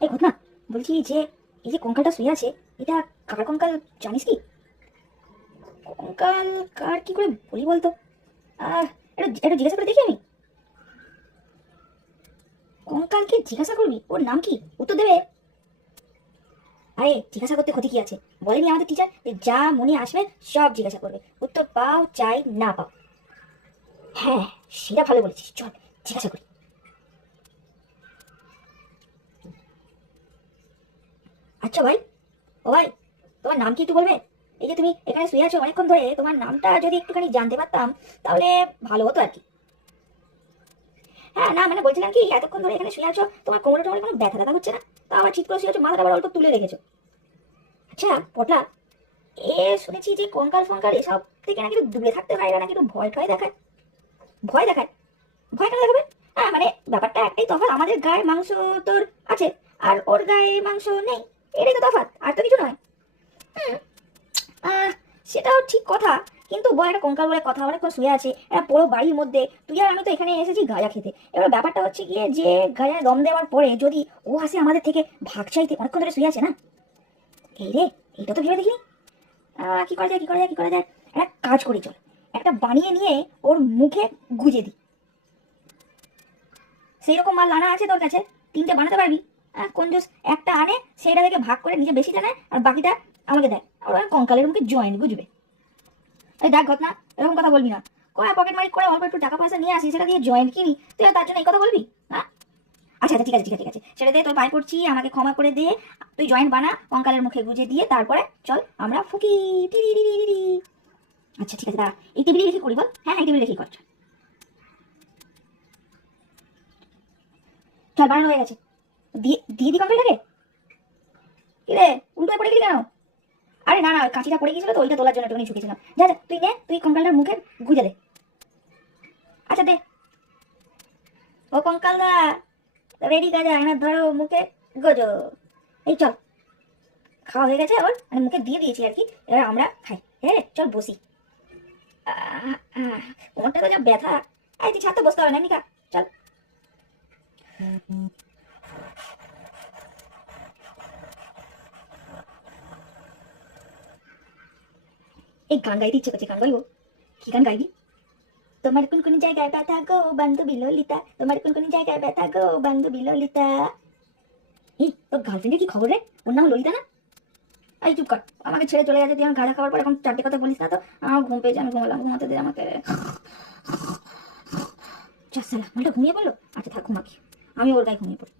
এই ঘটনা, বলছি যে এই যে কঙ্কালটা শুয়ে আছে, এটা কার কঙ্কাল জানিস কি? কঙ্কাল কার কি করে বলি বলতো? আহ একটু একটু জিজ্ঞাসা করে দেখি আমি। কঙ্কালকে জিজ্ঞাসা করবি? ওর নাম কি? উত্তর দেবে। আরে, জিজ্ঞাসা করতে ক্ষতি কি আছে? বলেনি আমাদের টিচার যে যা মনে আসবে সব জিজ্ঞাসা করবে। উত্তর পাও, চাই, না পাও। হ্যাঁ সেটা ভালো বলেছিস। চল, জিজ্ঞাসা করি। আচ্ছা ভাই? ও ভাই, তোমার নাম কি একটু বলবে? এই যে তুমি এখানে শুয়ে আছো অনেকক্ষণ ধরে, তোমার নামটা যদি একটুখানি জানতে পারতাম, তাহলে ভালো হতো আর কি। হ্যাঁ না মানে বলছিলাম কি, এতক্ষণ ধরে এখানে শুয়ে আছো, তোমার কোমরে টোমরে কোনো ব্যথা ব্যথা হচ্ছে না? তা আবার চিৎ করে শুয়ে আছো মাথাটা আবার অল্প তুলে রেখেছো। আচ্ছা পটলা, এ শুনেছি যে কঙ্কাল ফঙ্কাল এসব থেকে নাকি দূরে থাকতে হয়, এরা নাকি একটু ভয় টয় দেখায়। ভয় দেখায়? ভয় কেন দেখাবে? হ্যাঁ মানে ব্যাপারটা একটাই তফাৎ, আমাদের গায়ে মাংস তোর আছে, আর ওর গায়ে মাংস নেই। এটাই তো তফাৎ, আর তো কিছু নয়। সেটাও ঠিক কথা, কিন্তু বয় একটা কঙ্কাল বলে কথা অনেকক্ষণ শুয়ে আছে, একটা পুরো বাড়ির মধ্যে, তুই আর আমি তো এখানে এসেছি গাঁজা খেতে। এবার ব্যাপারটা হচ্ছে গিয়ে যে গাঁজায় দম দেওয়ার পরে যদি ও আসে আমাদের থেকে ভাগ চাইতে, অনেকক্ষণ ধরে শুয়ে আছে না? এই রে, এইটা তো ভেবে দেখিনি। কি করা যায়, কি করা যায়, কি করা যায়? একটা কাজ করি চল, একটা বানিয়ে নিয়ে ওর মুখে গুজে দিই। সেই রকম মাল আনা আছে তোর কাছে? তিনটে বানাতে পারবি? আহ, কোন জুস একটা আনে সেইটা থেকে ভাগ করে নিজে বেশিটা নেয় আর বাকিটা আমাকে দেয়। ওরা কঙ্কালের মুখে জয়েন্ট বুঝবে? এই দেখ ঘটনা এরকম কথা বলবি না। কয় পকেট মারি করে অল্প একটু টাকা পয়সা নিয়ে আসি সেটা দিয়ে জয়েন্ট কিনি তুই তার জন্য এই কথা বলবি? হ্যাঁ? আচ্ছা আচ্ছা ঠিক আছে ঠিক আছে ঠিক আছে। সেটা দিয়ে তোর পায়ে পড়ছি আমাকে ক্ষমা করে দে তুই জয়েন্ট বানা কঙ্কালের মুখে গুজে দিয়ে তারপরে চল আমরা ফুকি। আচ্ছা ঠিক আছে দাঁড়া। এই টেবিলে রেখে করি বল। হ্যাঁ হ্যাঁ টেবিলে রেখে কর। চল বানানো হয়ে গেছে। দিয়ে দিয়ে দি কমপ্লিট কি রে উল্টো পড়ে গেলি কেন? আরে না না কাঁচিটা পড়ে গেছিল তো, ওইটা তোলার জন্য একটুখানি ঝুঁকেছিলাম। যা যা, তুই নে, তুই কঙ্কালটার মুখে গুজে দে। আচ্ছা দে। ও কঙ্কালদা রেডি এনে ধরো মুখে গোজো। এই চল। খাওয়া হয়ে গেছে ওর মানে মুখে দিয়ে দিয়েছি আর কি, এবার আমরা খাই। হ্যাঁ চল বসি। কোমরটা তো যা ব্যথা। এই তুই ছাড়তে বসতে হবে না, নিকা, চল। এই গান গাইতে ইচ্ছে করছে গান গাইবো কি গান গাইবি তোমার কোন কোন জায়গায় ব্যথা গো বান্ধবী ললিতা তোমার কোন কোন জায়গায় ব্যথা গো বান্ধবী ললিতা এই তোর গার্লফ্রেন্ডের কি খবর রে ওর নাম ললিতা না এই চুপ কর আমাকে ছেড়ে চলে গেছে, তুই আমার গাঁজা খাওয়ার পর এখন চারটে কথা বলিস না তো? আমার ঘুম পেয়েছে, আমি ঘুমালাম, ঘুমাতে দে আমাকে। চার সালা, মালটা ঘুমিয়ে পড়ল? আচ্ছা থাক ঘুমাকি আমি ওর গায়ে ঘুমিয়ে পড়ি।